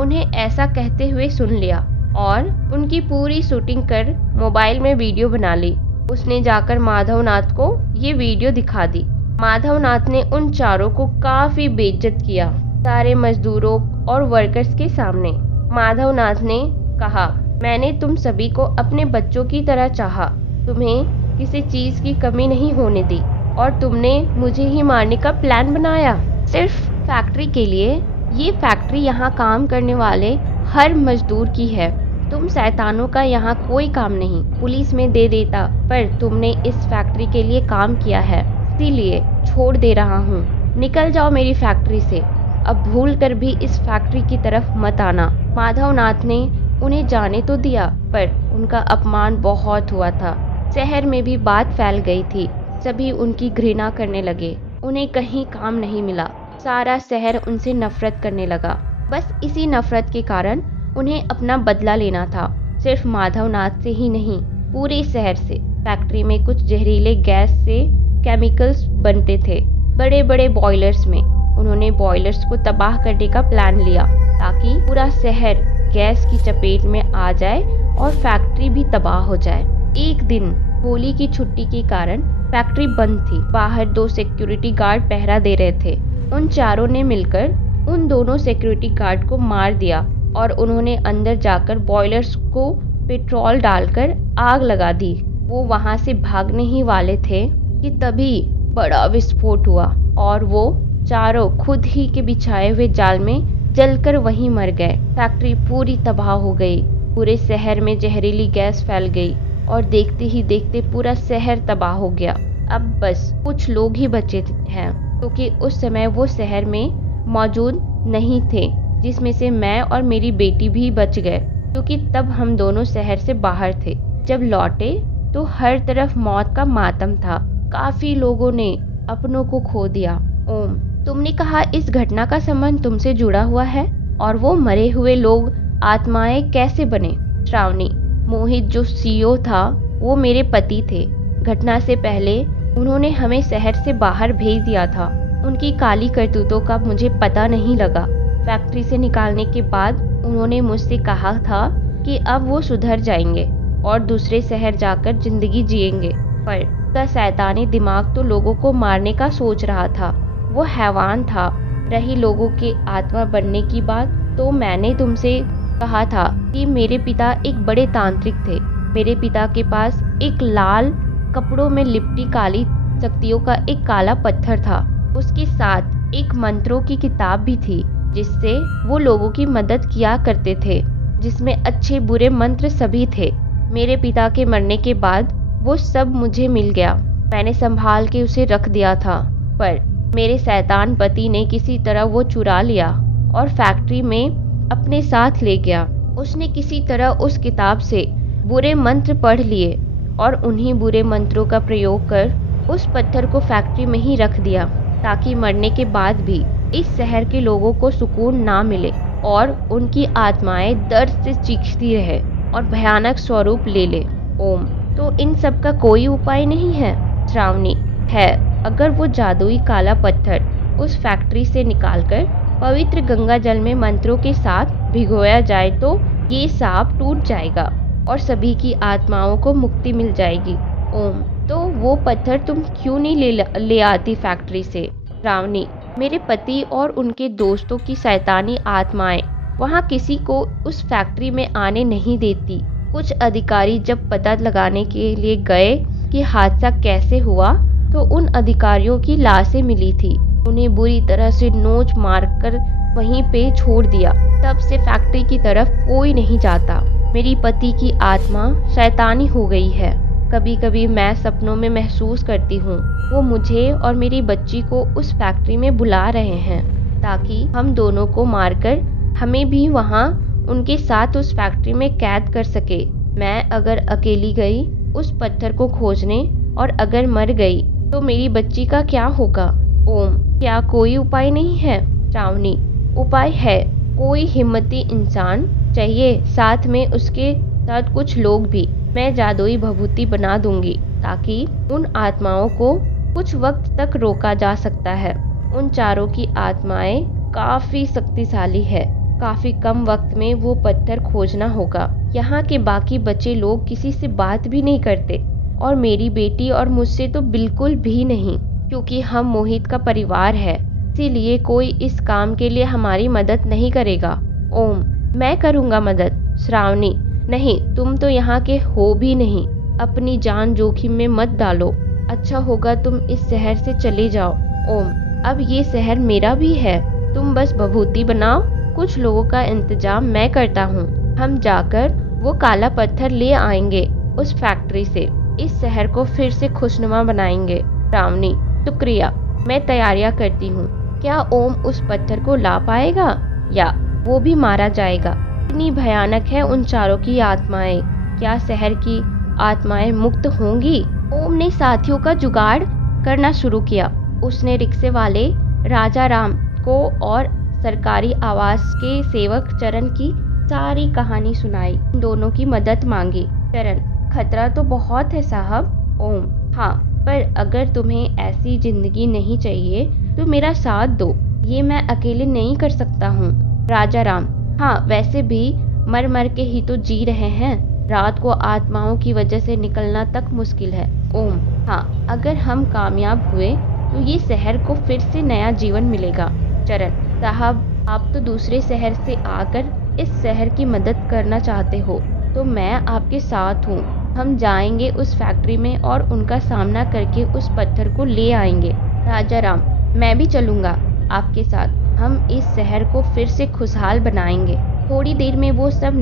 उन्हें ऐसा कहते हुए सुन लिया और उनकी पूरी शूटिंग कर मोबाइल में वीडियो बना ली। उसने जाकर माधवनाथ को ये वीडियो दिखा दी। माधवनाथ ने उन चारों को काफी बेइज्जत किया, सारे मजदूरों और वर्कर्स के सामने। माधवनाथ ने कहा, मैंने तुम सभी को अपने बच्चों की तरह चाहा, तुम्हें किसी चीज की कमी नहीं होने दी और तुमने मुझे ही मारने का प्लान बनाया, सिर्फ फैक्ट्री के लिए। ये फैक्ट्री यहाँ काम करने वाले हर मजदूर की है, तुम शैतानों का यहाँ कोई काम नहीं। पुलिस में दे देता, पर तुमने इस फैक्ट्री के लिए काम किया है, इसीलिए छोड़ दे रहा हूँ। निकल जाओ मेरी फैक्ट्री से, अब भूल कर भी इस फैक्ट्री की तरफ मत आना। माधवनाथ ने उन्हें जाने तो दिया, पर उनका अपमान बहुत हुआ था। शहर में भी बात फैल गई थी, सभी उनकी घृणा करने लगे। उन्हें कहीं काम नहीं मिला, सारा शहर उनसे नफरत करने लगा। बस इसी नफरत के कारण उन्हें अपना बदला लेना था, सिर्फ माधवनाथ से ही नहीं, पूरे शहर से। फैक्ट्री में कुछ जहरीले गैस से केमिकल्स बनते थे, बड़े बड़े बॉयलर्स में। उन्होंने बॉयलर्स को तबाह करने का प्लान लिया ताकि पूरा शहर गैस की चपेट में आ जाए और फैक्ट्री भी तबाह हो जाए। एक दिन होली की छुट्टी के कारण फैक्ट्री बंद थी। बाहर 2 सिक्योरिटी गार्ड पहरा दे रहे थे। उन चारों ने मिलकर उन दोनों सिक्योरिटी गार्ड को मार दिया और उन्होंने अंदर जाकर बॉयलर्स को पेट्रोल डालकर आग लगा दी। वो वहां से भागने ही वाले थे कि तभी बड़ा विस्फोट हुआ और वो चारों खुद ही के बिछाए हुए जाल में जलकर वहीं मर गए। फैक्ट्री पूरी तबाह हो गई, पूरे शहर में जहरीली गैस फैल गई और देखते ही देखते पूरा शहर तबाह हो गया। अब बस कुछ लोग ही बचे हैं, क्योंकि उस समय वो शहर में मौजूद नहीं थे, जिसमें से मैं और मेरी बेटी भी बच गए, क्योंकि तब हम दोनों शहर से बाहर थे। जब लौटे तो हर तरफ मौत का मातम था। काफी लोगों ने अपनों को खो दिया। ओम, तुमने कहा इस घटना का संबंध तुमसे जुड़ा हुआ है, और वो मरे हुए लोग आत्माएं कैसे बने? श्रावणी, मोहित जो सीईओ था वो मेरे पति थे। घटना से पहले उन्होंने हमें शहर से बाहर भेज दिया था। उनकी काली करतूतों का मुझे पता नहीं लगा। फैक्ट्री से निकालने के बाद उन्होंने मुझसे कहा था कि अब वो सुधर जाएंगे और दूसरे शहर जाकर जिंदगी जिएंगे, पर उसका शैतानी दिमाग तो लोगों को मारने का सोच रहा था। वो हैवान था। रही लोगों के आत्मा बनने की बात, तो मैंने तुमसे कहा था कि मेरे पिता एक बड़े तांत्रिक थे। मेरे पिता के पास एक लाल कपड़ों में लिपटी काली शक्तियों का एक काला पत्थर था। उसके साथ एक मंत्रों की किताब भी थी, जिससे वो लोगों की मदद किया करते थे, जिसमें अच्छे बुरे मंत्र सभी थे। मेरे पिता के मरने के बाद वो सब मुझे मिल गया। मैंने संभाल के उसे रख दिया था, पर मेरे शैतान पति ने किसी तरह वो चुरा लिया और फैक्ट्री में अपने साथ ले गया। उसने किसी तरह उस किताब से बुरे मंत्र पढ़ लिए और उन्हीं बुरे मंत्रों का प्रयोग कर उस पत्थर को फैक्ट्री में ही रख दिया, ताकि मरने के बाद भी इस शहर के लोगों को सुकून ना मिले और उनकी आत्माएं दर्द से चीखती रहे और भयानक स्वरूप ले ले। ओम, तो इन सब का कोई उपाय नहीं है? श्रावणी, है। अगर वो जादुई काला पत्थर उस फैक्ट्री से निकालकर पवित्र गंगा जल में मंत्रों के साथ भिगोया जाए तो ये सांप टूट जाएगा और सभी की आत्माओं को मुक्ति मिल जाएगी। ओम, तो वो पत्थर तुम क्यों नहीं ले आती फैक्ट्री से? श्रावणी, मेरे पति और उनके दोस्तों की शैतानी आत्माएं वहाँ किसी को उस फैक्ट्री में आने नहीं देती। कुछ अधिकारी जब पता लगाने के लिए गए कि हादसा कैसे हुआ, तो उन अधिकारियों की लाशें मिली थी। उन्हें बुरी तरह से नोच मारकर वहीं पे छोड़ दिया। तब से फैक्ट्री की तरफ कोई नहीं जाता। मेरी पति की आत्मा शैतानी हो गई है। कभी कभी मैं सपनों में महसूस करती हूँ वो मुझे और मेरी बच्ची को उस फैक्ट्री में बुला रहे हैं, ताकि हम दोनों को मारकर हमें भी वहाँ उनके साथ उस फैक्ट्री में कैद कर सके। मैं अगर अकेली गई उस पत्थर को खोजने और अगर मर गई तो मेरी बच्ची का क्या होगा? ओम, क्या कोई उपाय नहीं है? श्रावणी, उपाय है। कोई हिम्मती इंसान चाहिए, साथ में उसके साथ कुछ लोग भी। मैं जादुई भभूति बना दूंगी, ताकि उन आत्माओं को कुछ वक्त तक रोका जा सकता है। उन चारों की आत्माएं काफी शक्तिशाली है। काफी कम वक्त में वो पत्थर खोजना होगा। यहाँ के बाकी बचे लोग किसी से बात भी नहीं करते, और मेरी बेटी और मुझसे तो बिल्कुल भी नहीं, क्योंकि हम मोहित का परिवार है। इसीलिए कोई इस काम के लिए हमारी मदद नहीं करेगा। ओम, मैं करूँगा मदद। श्रावणी, नहीं, तुम तो यहाँ के हो भी नहीं। अपनी जान जोखिम में मत डालो। अच्छा होगा तुम इस शहर से चले जाओ। ओम, अब ये शहर मेरा भी है। तुम बस भभूति बनाओ, कुछ लोगों का इंतजाम मैं करता हूँ। हम जाकर वो काला पत्थर ले आएंगे उस फैक्ट्री से। इस शहर को फिर से खुशनुमा बनाएंगे। श्रावणी, शुक्रिया, मैं तैयारियां करती हूँ। क्या ओम उस पत्थर को ला पाएगा या वो भी मारा जाएगा? इतनी भयानक है उन चारों की आत्माएं। क्या शहर की आत्माएं मुक्त होंगी? ओम ने साथियों का जुगाड़ करना शुरू किया। उसने रिक्शे वाले राजा राम को और सरकारी आवास के सेवक चरण की सारी कहानी सुनाई। दोनों की मदद मांगी। चरण, खतरा तो बहुत है साहब। ओम, हाँ, पर अगर तुम्हें ऐसी जिंदगी नहीं चाहिए तो मेरा साथ दो। ये मैं अकेले नहीं कर सकता हूँ। राजा राम, हाँ, वैसे भी मर मर के ही तो जी रहे हैं। रात को आत्माओं की वजह से निकलना तक मुश्किल है। ओम, हाँ, अगर हम कामयाब हुए तो ये शहर को फिर से नया जीवन मिलेगा। चरण साहब, आप तो दूसरे शहर से आकर इस शहर की मदद करना चाहते हो तो मैं आपके साथ हूँ। हम जाएंगे उस फैक्ट्री में और उनका सामना करके उस पत्थर को ले आएंगे। राजा राम, मैं भी चलूँगा आपके साथ। हम इस शहर को फिर से खुशहाल बनाएंगे। थोड़ी देर में वो सब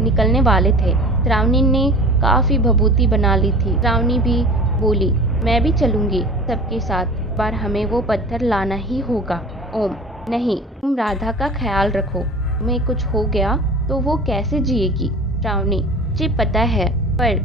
निकलने वाले थे। श्रावणी ने काफी भभूति बना ली थी। श्रावणी भी बोली, मैं भी चलूंगी सबके साथ। बार हमें वो पत्थर लाना ही होगा। ओम, नहीं, तुम राधा का ख्याल रखो। तुम्हें कुछ हो गया तो वो कैसे जिएगी? श्रावणी, मुझे पता है, पर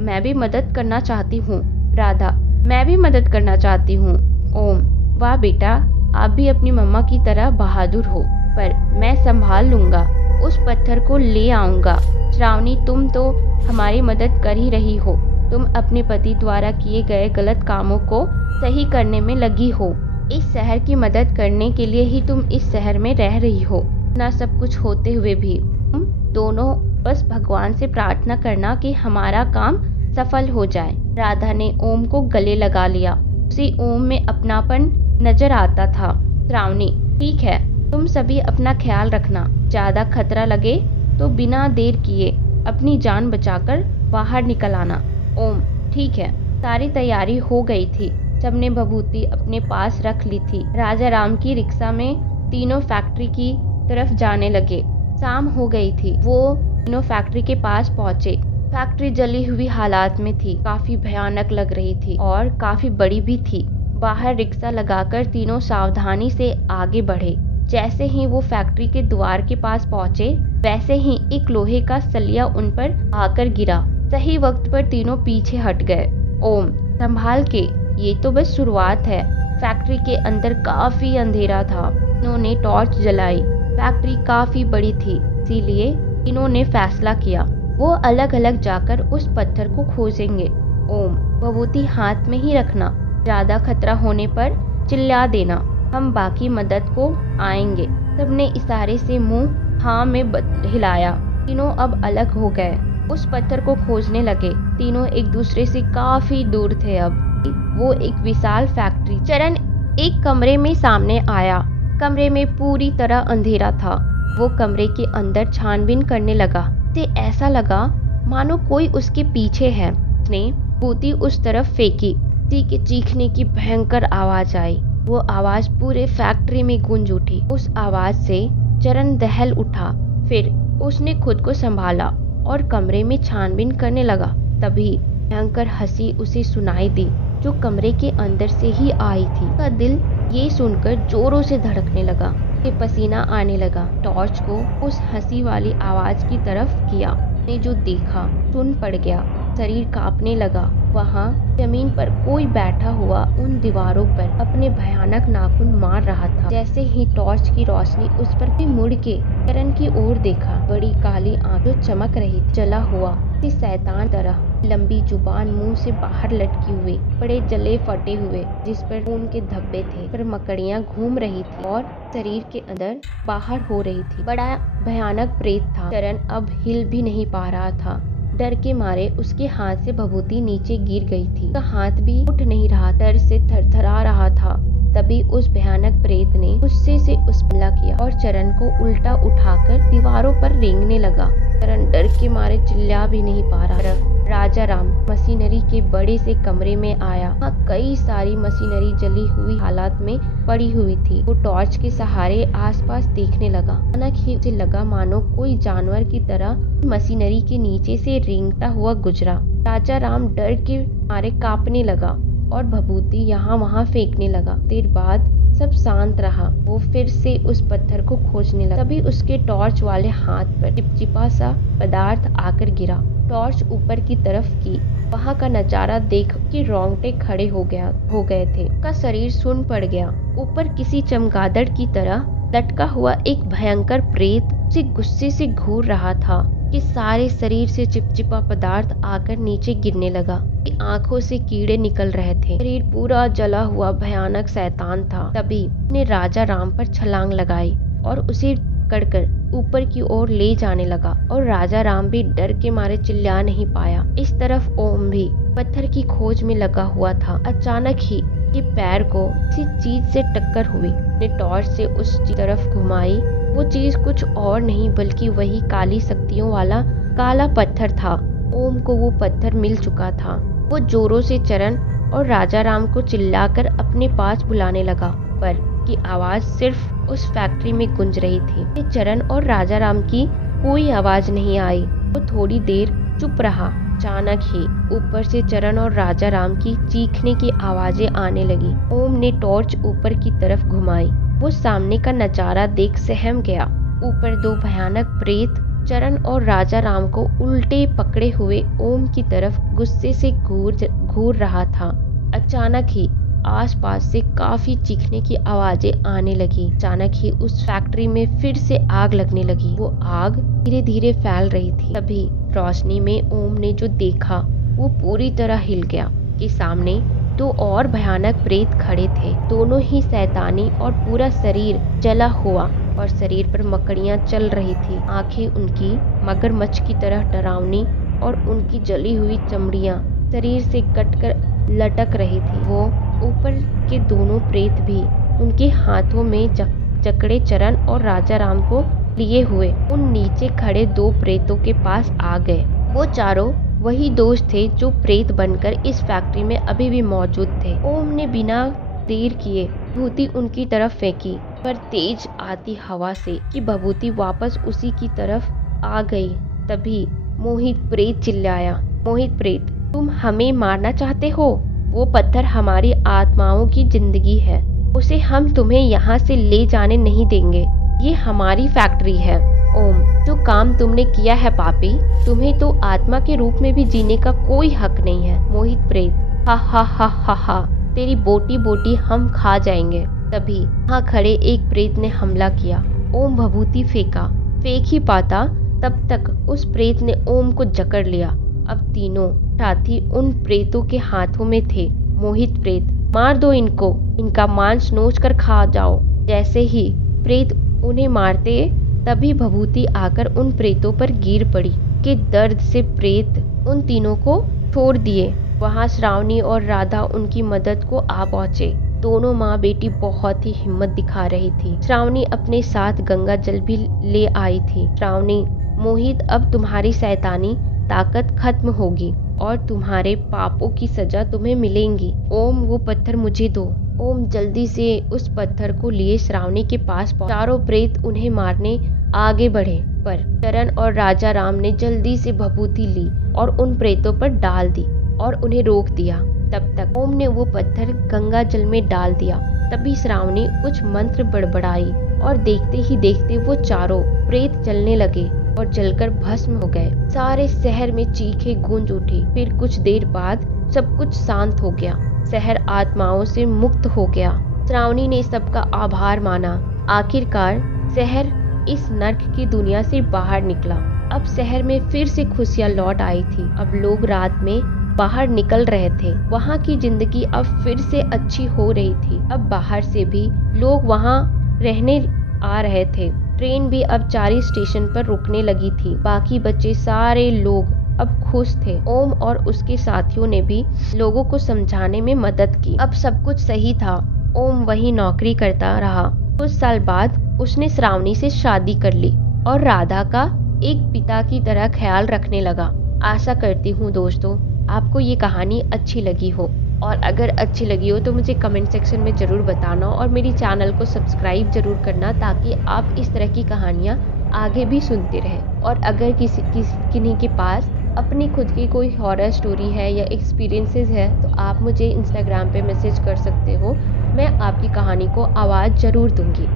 मैं भी मदद करना चाहती हूँ। राधा, मैं भी मदद करना चाहती हूँ। ओम, वाह बेटा, आप भी अपनी मम्मा की तरह बहादुर हो, पर मैं संभाल लूंगा। उस पत्थर को ले आऊंगा। श्रावणी, तुम तो हमारी मदद कर ही रही हो। तुम अपने पति द्वारा किए गए गलत कामों को सही करने में लगी हो। इस शहर की मदद करने के लिए ही तुम इस शहर में रह रही हो। ना सब कुछ होते हुए भी तुम दोनों बस भगवान से प्रार्थना करना कि हमारा काम सफल हो जाए। राधा ने ओम को गले लगा लिया। उसी ओम में अपनापन नजर आता था। श्रावणी, ठीक है, तुम सभी अपना ख्याल रखना। ज्यादा खतरा लगे तो बिना देर किए अपनी जान बचाकर बाहर निकल आना। ओम, ठीक है। सारी तैयारी हो गई थी। सबने भभूति अपने पास रख ली थी। राजा राम की रिक्शा में तीनों फैक्ट्री की तरफ जाने लगे। शाम हो गई थी। वो तीनों फैक्ट्री के पास पहुंचे। फैक्ट्री जली हुई हालात में थी। काफी भयानक लग रही थी और काफी बड़ी भी थी। बाहर रिक्शा लगाकर तीनों सावधानी से आगे बढ़े। जैसे ही वो फैक्ट्री के द्वार के पास पहुंचे, वैसे ही एक लोहे का सलिया उन पर आकर गिरा। सही वक्त पर तीनों पीछे हट गए। ओम, संभाल के, ये तो बस शुरुआत है। फैक्ट्री के अंदर काफी अंधेरा था। इन्होंने टॉर्च जलाई। फैक्ट्री काफी बड़ी थी, इसीलिए इन्होंने फैसला किया वो अलग अलग जाकर उस पत्थर को खोजेंगे। ओम, भभूति हाथ में ही रखना। ज्यादा खतरा होने पर चिल्ला देना। हम बाकी मदद को आएंगे। सबने इशारे से मुंह हाँ में हिलाया। तीनों अब अलग हो गए। उस पत्थर को खोजने लगे। तीनों एक दूसरे से काफी दूर थे। अब वो एक विशाल फैक्ट्री। चरण एक कमरे में सामने आया। कमरे में पूरी तरह अंधेरा था। वो कमरे के अंदर छानबीन करने लगा। उसे ऐसा लगा मानो कोई उसके पीछे है। उसने भभूति उस तरफ फेंकी। किसी के चीखने की भयंकर आवाज आई। वो आवाज पूरे फैक्ट्री में गूंज उठी। उस आवाज से चरण दहल उठा। फिर उसने खुद को संभाला और कमरे में छानबीन करने लगा। तभी भयंकर हंसी उसे सुनाई दी, जो कमरे के अंदर से ही आई थी। उसका दिल ये सुनकर जोरों से धड़कने लगा। उसे पसीना आने लगा। टॉर्च को उस हंसी वाली आवाज की तरफ किया। उसने जो देखा सुन पड़ गया। शरीर कांपने लगा। वहाँ जमीन पर कोई बैठा हुआ उन दीवारों पर अपने भयानक नाखून मार रहा था। जैसे ही टॉर्च की रोशनी उस पर भी मुड़ के चरण की ओर देखा। बड़ी काली आंखें चमक रही, जला हुआ किसी शैतान तरह, लंबी जुबान मुंह से बाहर लटकी हुई, बड़े जले फटे हुए जिस पर खून के धब्बे थे, पर मकड़ियां घूम रही थी और शरीर के अंदर बाहर हो रही थी। बड़ा भयानक प्रेत था। चरण अब हिल भी नहीं पा रहा था। डर के मारे उसके हाथ से भभूति नीचे गिर गई थी। उसका हाथ भी उठ नहीं रहा, डर से थरथरा रहा था। तभी उस भयानक प्रेत ने गुस्से से उस पर हमला किया और चरण को उल्टा उठाकर दीवारों पर रेंगने लगा। चरण डर के मारे चिल्ला भी नहीं पा रहा। राजा राम मशीनरी के बड़े से कमरे में आया। वहाँ कई सारी मशीनरी जली हुई हालात में पड़ी हुई थी। वो टॉर्च के सहारे आसपास देखने लगा। अचानक ही उसे लगा मानो कोई जानवर की तरह मशीनरी के नीचे से रेंगता हुआ गुजरा। राजा राम डर के मारे कांपने लगा। और भभूति यहाँ वहाँ फेंकने लगा। देर बाद सब शांत रहा। वो फिर से उस पत्थर को खोजने लगा। तभी उसके टॉर्च वाले हाथ पर चिपचिपा सा पदार्थ आकर गिरा। टॉर्च ऊपर की तरफ की। वहाँ का नजारा देख के रोंगटे खड़े हो गए थे। उसका शरीर सुन्न पड़ गया। ऊपर किसी चमगादड़ की तरह लटका हुआ एक भयंकर प्रेत उसे गुस्से से घूर रहा था कि सारे शरीर से चिपचिपा पदार्थ आकर नीचे गिरने लगा। आंखों से कीड़े निकल रहे थे। शरीर पूरा जला हुआ भयानक शैतान था। तभी उसने राजा राम पर छलांग लगाई और उसे पकड़कर ऊपर की ओर ले जाने लगा और राजा राम भी डर के मारे चिल्ला नहीं पाया। इस तरफ ओम भी पत्थर की खोज में लगा हुआ था। अचानक ही के पैर को किसी चीज से टक्कर हुई। ने टॉर्च से उस तरफ घुमाई। वो चीज कुछ और नहीं बल्कि वही काली शक्तियों वाला काला पत्थर था। ओम को वो पत्थर मिल चुका था। वो जोरों से चरण और राजा राम को चिल्लाकर अपने पास बुलाने लगा, पर की आवाज सिर्फ उस फैक्ट्री में गूंज रही थी। चरण और राजा राम की कोई आवाज नहीं आई। वो थोड़ी देर चुप रहा। अचानक ही ऊपर से चरण और राजा राम की चीखने की आवाजें आने लगी। ओम ने टॉर्च ऊपर की तरफ घुमाई। वो सामने का नजारा देख सहम गया। ऊपर दो भयानक प्रेत चरण और राजा राम को उल्टे पकड़े हुए ओम की तरफ गुस्से से घूर रहा था। अचानक ही आसपास से काफी चीखने की आवाजें आने लगी। अचानक ही उस फैक्ट्री में फिर से आग लगने लगी। वो आग धीरे धीरे फैल रही थी। तभी रोशनी में ओम ने जो देखा वो पूरी तरह हिल गया। कि सामने दो और भयानक प्रेत खड़े थे। दोनों ही शैतानी और पूरा शरीर जला हुआ और शरीर पर मकड़ियां चल रही थी। आंखें उनकी मगरमच्छ की तरह डरावनी और उनकी जली हुई चमड़ियां शरीर से कटकर लटक रही थी। वो ऊपर के दोनों प्रेत भी उनके हाथों में जकड़े चरण और राजा राम को लिए हुए उन नीचे खड़े दो प्रेतों के पास आ गए। वो चारों वही दोस्त थे जो प्रेत बनकर इस फैक्ट्री में अभी भी मौजूद थे। ओम ने बिना देर किए भभूति उनकी तरफ फेंकी, पर तेज आती हवा से कि भभूति वापस उसी की तरफ आ गई। तभी मोहित प्रेत चिल्लाया, मोहित प्रेत, तुम हमें मारना चाहते हो? वो पत्थर हमारी आत्माओं की जिंदगी है। उसे हम तुम्हें यहाँ से ले जाने नहीं देंगे। ये हमारी फैक्ट्री है। ओम, जो काम तुमने किया है पापी, तुम्हें तो आत्मा के रूप में भी जीने का कोई हक नहीं है। मोहित प्रेत, हा हा हा हा हा, तेरी बोटी बोटी हम खा जाएंगे। तभी वहाँ खड़े एक प्रेत ने हमला किया। ओम भभूति फेंक ही पाता तब तक उस प्रेत ने ओम को जकड़ लिया। अब तीनों साथी उन प्रेतों के हाथों में थे। मोहित प्रेत, मार दो इनको, इनका मांस नोच कर खा जाओ। जैसे ही प्रेत उन्हें मारते तभी भभूति आकर उन प्रेतों पर गिर पड़ी। के दर्द से प्रेत उन तीनों को छोड़ दिए। वहाँ श्रावणी और राधा उनकी मदद को आ पहुँचे। दोनों माँ बेटी बहुत ही हिम्मत दिखा रही थी। श्रावणी अपने साथ गंगा जल भी ले आई थी। श्रावणी, मोहित, अब तुम्हारी शैतानी ताकत खत्म होगी और तुम्हारे पापों की सजा तुम्हें मिलेंगी। ओम, वो पत्थर मुझे दो। ओम जल्दी से उस पत्थर को लिए श्रावणी के पास पहुंचा। चारों प्रेत उन्हें मारने आगे बढ़े, पर चरण और राजा राम ने जल्दी से भभूति ली और उन प्रेतों पर डाल दी और उन्हें रोक दिया। तब तक ओम ने वो पत्थर गंगा जल में डाल दिया। तभी श्रावणी कुछ मंत्र बड़बड़ाई और देखते ही देखते वो चारों प्रेत जलने लगे और जलकर भस्म हो गए। सारे शहर में चीखें गूंज उठी। फिर कुछ देर बाद सब कुछ शांत हो गया। शहर आत्माओं से मुक्त हो गया। श्रावणी ने सबका आभार माना। आखिरकार शहर इस नर्क की दुनिया से बाहर निकला। अब शहर में फिर से खुशियां लौट आई थी। अब लोग रात में बाहर निकल रहे थे। वहाँ की जिंदगी अब फिर से अच्छी हो रही थी। अब बाहर से भी लोग वहाँ रहने आ रहे थे। ट्रेन भी अब 4 स्टेशन पर रुकने लगी थी। बाकी बच्चे सारे लोग अब खुश थे। ओम और उसके साथियों ने भी लोगों को समझाने में मदद की। अब सब कुछ सही था। ओम वही नौकरी करता रहा। कुछ साल बाद उसने श्रावणी से शादी कर ली और राधा का एक पिता की तरह ख्याल रखने लगा। आशा करती हूँ दोस्तों आपको ये कहानी अच्छी लगी हो, और अगर अच्छी लगी हो तो मुझे कमेंट सेक्शन में ज़रूर बताना और मेरी चैनल को सब्सक्राइब ज़रूर करना, ताकि आप इस तरह की कहानियाँ आगे भी सुनते रहें। और अगर किन्हीं के पास अपनी खुद की कोई हॉरर स्टोरी है या एक्सपीरियंसेस है तो आप मुझे इंस्टाग्राम पे मैसेज कर सकते हो। मैं आपकी कहानी को आवाज़ ज़रूर दूँगी।